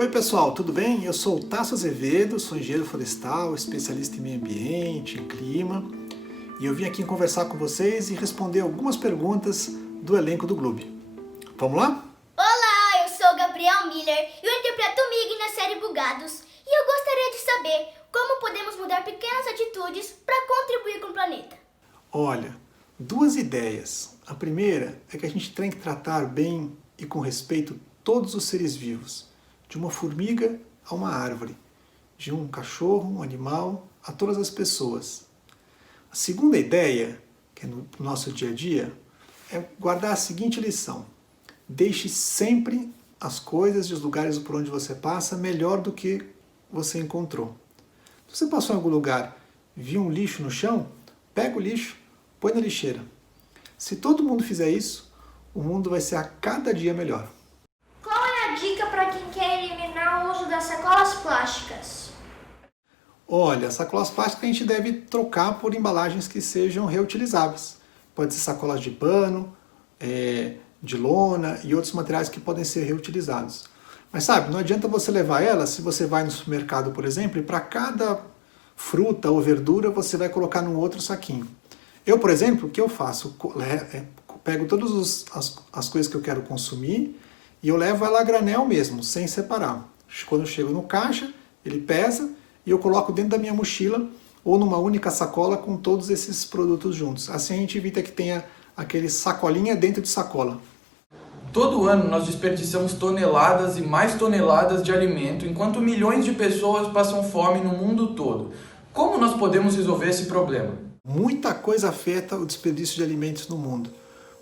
Oi pessoal, tudo bem? Eu sou o Tasso Azevedo, sou engenheiro florestal, especialista em meio ambiente, em clima, e eu vim aqui conversar com vocês e responder algumas perguntas do elenco do Gloob. Vamos lá? Olá, eu sou Gabriel Miller e eu interpreto Mig na série Bugados. E eu gostaria de saber como podemos mudar pequenas atitudes para contribuir com o planeta. Olha, duas ideias. A primeira é que a gente tem que tratar bem e com respeito todos os seres vivos, de uma formiga a uma árvore, de um cachorro, um animal, a todas as pessoas. A segunda ideia, que é no nosso dia a dia, é guardar a seguinte lição: deixe sempre as coisas e os lugares por onde você passa melhor do que você encontrou. Se você passou em algum lugar e viu um lixo no chão, pega o lixo, põe na lixeira. Se todo mundo fizer isso, o mundo vai ser a cada dia melhor. Qual é a dica para quem quer eliminar o uso das sacolas plásticas? Olha, sacolas plásticas a gente deve trocar por embalagens que sejam reutilizáveis. Pode ser sacolas de pano, de lona e outros materiais que podem ser reutilizados. Mas sabe, não adianta você levar elas se você vai no supermercado, por exemplo, e para cada fruta ou verdura você vai colocar num outro saquinho. Eu, por exemplo, o que eu faço? Pego todas as coisas que eu quero consumir e eu levo ela a granel mesmo, sem separar. Quando eu chego no caixa, ele pesa e eu coloco dentro da minha mochila ou numa única sacola com todos esses produtos juntos. Assim a gente evita que tenha aquele sacolinha dentro de sacola. Todo ano nós desperdiçamos toneladas e mais toneladas de alimento, enquanto milhões de pessoas passam fome no mundo todo. Como nós podemos resolver esse problema? Muita coisa afeta o desperdício de alimentos no mundo.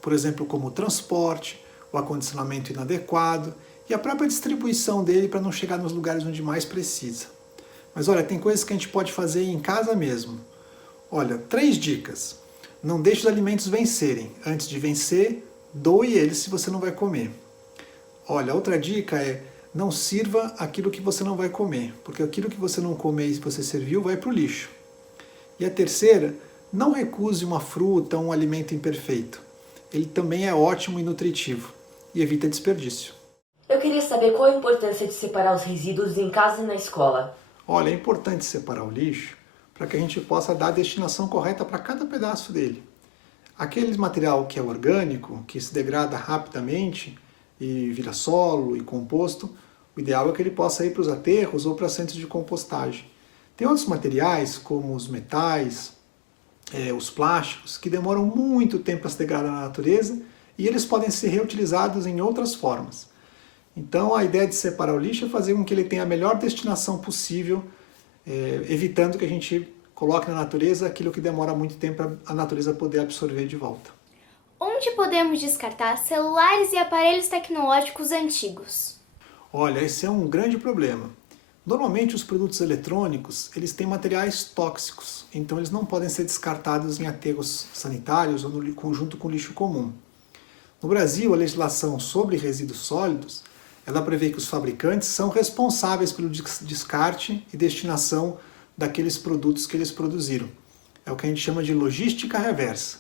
Por exemplo, como o transporte, o acondicionamento inadequado e a própria distribuição dele para não chegar nos lugares onde mais precisa. Mas olha, tem coisas que a gente pode fazer em casa mesmo. Olha, 3 dicas. Não deixe os alimentos vencerem. Antes de vencer, doe eles se você não vai comer. Olha, outra dica é: não sirva aquilo que você não vai comer, porque aquilo que você não comer e você serviu vai para o lixo. E a terceira, não recuse uma fruta ou um alimento imperfeito. Ele também é ótimo e nutritivo e evita desperdício. Eu queria saber qual a importância de separar os resíduos em casa e na escola. Olha, é importante separar o lixo para que a gente possa dar a destinação correta para cada pedaço dele. Aquele material que é orgânico, que se degrada rapidamente e vira solo e composto, o ideal é que ele possa ir para os aterros ou para centros de compostagem. Tem outros materiais, como os metais, os plásticos, que demoram muito tempo a se degradar na natureza e eles podem ser reutilizados em outras formas. Então a ideia de separar o lixo é fazer com que ele tenha a melhor destinação possível, evitando que a gente coloque na natureza aquilo que demora muito tempo para a natureza poder absorver de volta. Onde podemos descartar celulares e aparelhos tecnológicos antigos? Olha, esse é um grande problema. Normalmente os produtos eletrônicos, eles têm materiais tóxicos, então eles não podem ser descartados em aterros sanitários ou no conjunto com lixo comum. No Brasil, a legislação sobre resíduos sólidos, ela prevê que os fabricantes são responsáveis pelo descarte e destinação daqueles produtos que eles produziram. É o que a gente chama de logística reversa.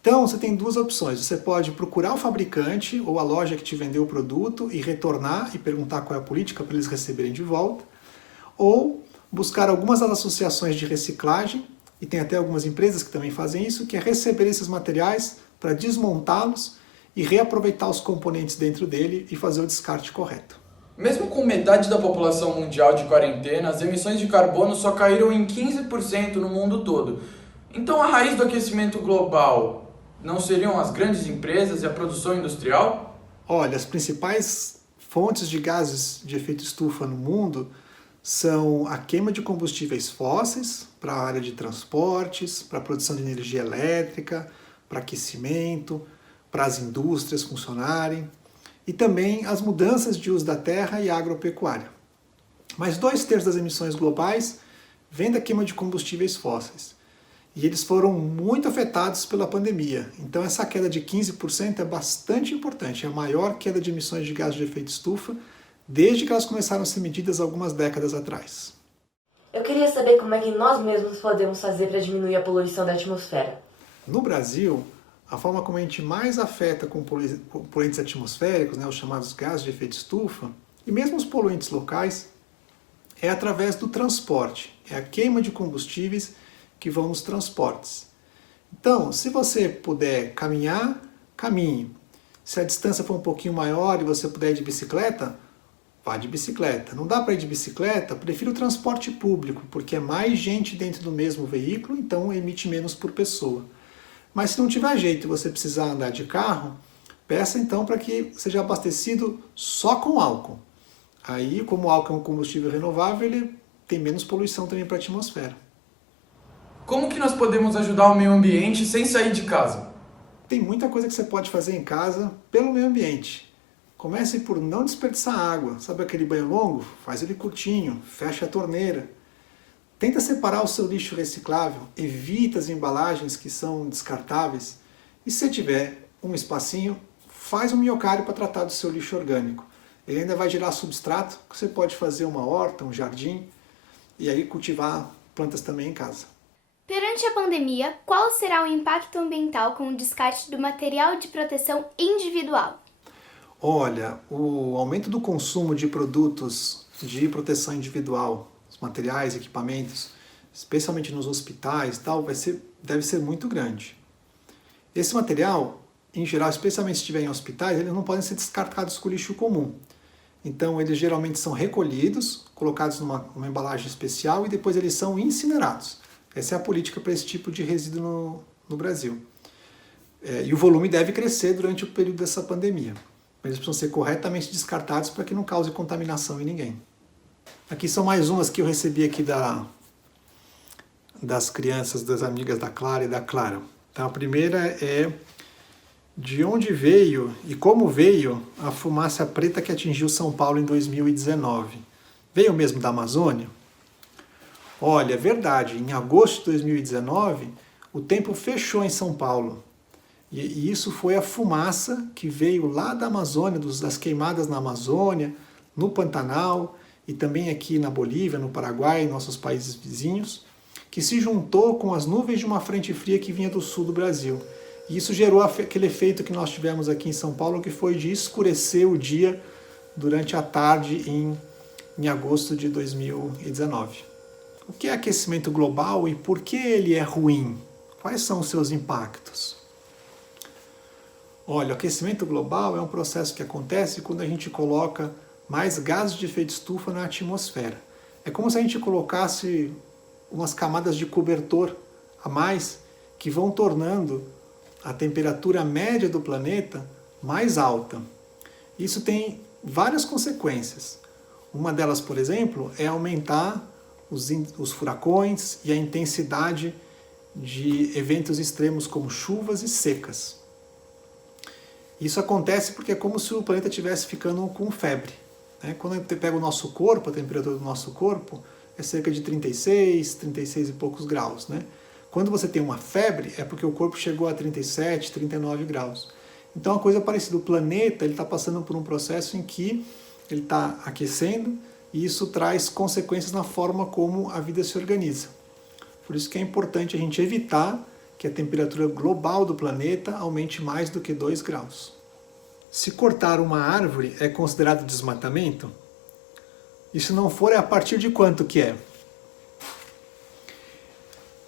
Então, você tem 2 opções. Você pode procurar o fabricante ou a loja que te vendeu o produto e retornar e perguntar qual é a política para eles receberem de volta, ou buscar algumas das associações de reciclagem, e tem até algumas empresas que também fazem isso, que é receber esses materiais para desmontá-los e reaproveitar os componentes dentro dele e fazer o descarte correto. Mesmo com metade da população mundial de quarentena, as emissões de carbono só caíram em 15% no mundo todo. Então a raiz do aquecimento global não seriam as grandes empresas e a produção industrial? Olha, as principais fontes de gases de efeito estufa no mundo são a queima de combustíveis fósseis para a área de transportes, para a produção de energia elétrica, para aquecimento, para as indústrias funcionarem, e também as mudanças de uso da terra e agropecuária. Mas 2/3 das emissões globais vêm da queima de combustíveis fósseis. E eles foram muito afetados pela pandemia. Então essa queda de 15% é bastante importante. É a maior queda de emissões de gases de efeito estufa desde que elas começaram a ser medidas algumas décadas atrás. Eu queria saber como é que nós mesmos podemos fazer para diminuir a poluição da atmosfera. No Brasil, a forma como a gente mais afeta com poluentes atmosféricos, os chamados gases de efeito estufa, E mesmo os poluentes locais é através do transporte, é a queima de combustíveis que vão nos transportes. Então, se você puder caminhar, caminhe. Se a distância for um pouquinho maior e você puder ir de bicicleta, vá de bicicleta. Não dá para ir de bicicleta? Prefiro o transporte público, porque é mais gente dentro do mesmo veículo, então emite menos por pessoa. Mas se não tiver jeito e você precisar andar de carro, peça então para que seja abastecido só com álcool. Aí, como o álcool é um combustível renovável, ele tem menos poluição também para a atmosfera. Como que nós podemos ajudar o meio ambiente sem sair de casa? Tem muita coisa que você pode fazer em casa pelo meio ambiente. Comece por não desperdiçar água. Sabe aquele banho longo? Faz ele curtinho, fecha a torneira. Tenta separar o seu lixo reciclável, evita as embalagens que são descartáveis. E se tiver um espacinho, faz um minhocário para tratar do seu lixo orgânico. Ele ainda vai gerar substrato, que você pode fazer uma horta, um jardim, e aí cultivar plantas também em casa. Perante a pandemia, qual será o impacto ambiental com o descarte do material de proteção individual? Olha, o aumento do consumo de produtos de proteção individual, os materiais, equipamentos, especialmente nos hospitais, tal, deve ser muito grande. Esse material, em geral, especialmente se estiver em hospitais, eles não podem ser descartados com lixo comum. Então, eles geralmente são recolhidos, colocados numa embalagem especial e depois eles são incinerados. Essa é a política para esse tipo de resíduo no Brasil. E o volume deve crescer durante o período dessa pandemia. Eles precisam ser corretamente descartados para que não cause contaminação em ninguém. Aqui são mais umas que eu recebi aqui das crianças, das amigas da Clara e da Clara. Então, a primeira é: de onde veio e como veio a fumaça preta que atingiu São Paulo em 2019? Veio mesmo da Amazônia? Olha, é verdade, em agosto de 2019 o tempo fechou em São Paulo. E isso foi a fumaça que veio lá da Amazônia, das queimadas na Amazônia, no Pantanal e também aqui na Bolívia, no Paraguai, nossos países vizinhos, que se juntou com as nuvens de uma frente fria que vinha do sul do Brasil. E isso gerou aquele efeito que nós tivemos aqui em São Paulo, que foi de escurecer o dia durante a tarde em agosto de 2019. O que é aquecimento global e por que ele é ruim? Quais são os seus impactos? Olha, o aquecimento global é um processo que acontece quando a gente coloca mais gases de efeito estufa na atmosfera. É como se a gente colocasse umas camadas de cobertor a mais que vão tornando a temperatura média do planeta mais alta. Isso tem várias consequências. Uma delas, por exemplo, é aumentar os furacões e a intensidade de eventos extremos como chuvas e secas. Isso acontece porque é como se o planeta estivesse ficando com febre. Quando a gente pega o nosso corpo, a temperatura do nosso corpo é cerca de 36 e poucos graus. Quando você tem uma febre, é porque o corpo chegou a 37, 39 graus. Então, uma coisa parecida, o planeta está passando por um processo em que ele está aquecendo e isso traz consequências na forma como a vida se organiza. Por isso que é importante a gente evitar que a temperatura global do planeta aumente mais do que 2 graus. Se cortar uma árvore é considerado desmatamento? E se não for, é a partir de quanto que é?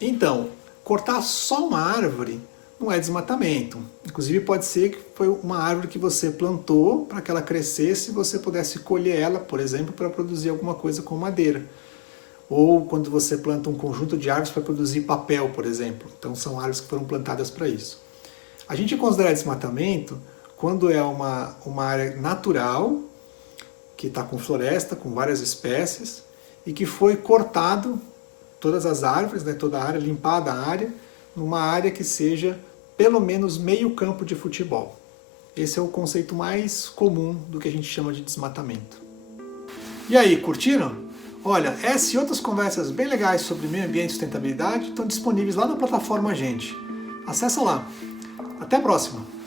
Então, cortar só uma árvore não é desmatamento. Inclusive pode ser que foi uma árvore que você plantou para que ela crescesse e você pudesse colher ela, por exemplo, para produzir alguma coisa com madeira. Ou quando você planta um conjunto de árvores para produzir papel, por exemplo. Então são árvores que foram plantadas para isso. A gente considera desmatamento quando é uma área natural, que está com floresta, com várias espécies, e que foi cortado todas as árvores, toda a área, limpada a área, numa área que seja pelo menos meio campo de futebol. Esse é o conceito mais comum do que a gente chama de desmatamento. E aí, curtiram? Olha, essa e outras conversas bem legais sobre meio ambiente e sustentabilidade estão disponíveis lá na plataforma Gente. Acessa lá. Até a próxima!